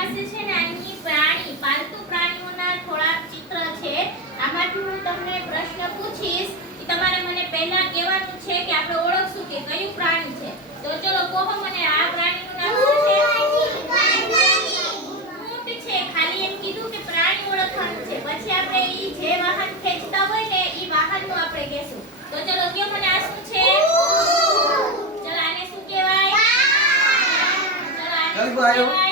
પાસે છે ને અહીં પ્રાણી પાલતુ પ્રાણીઓના થોડા ચિત્ર છે. આમાંથી હું તમને પ્રશ્ન પૂછીશ કે તમારે મને પહેલા કહેવાનું છે કે આપણે ઓળખશું કે કયું પ્રાણી છે. તો ચલો કહો મને આ પ્રાણીનું નામ શું છે? ઊંટ છે. ખાલી એમ કીધું કે પ્રાણી ઓળખવાનું છે. પછી આપણે ઈ જે વાહન ખેંચતા હોય ને ઈ વાહનનું આપણે કહેશું. તો ચલો કયો મને આ શું છે? ચલો આને શું કહેવાય? ચલો આને શું કહેવાય?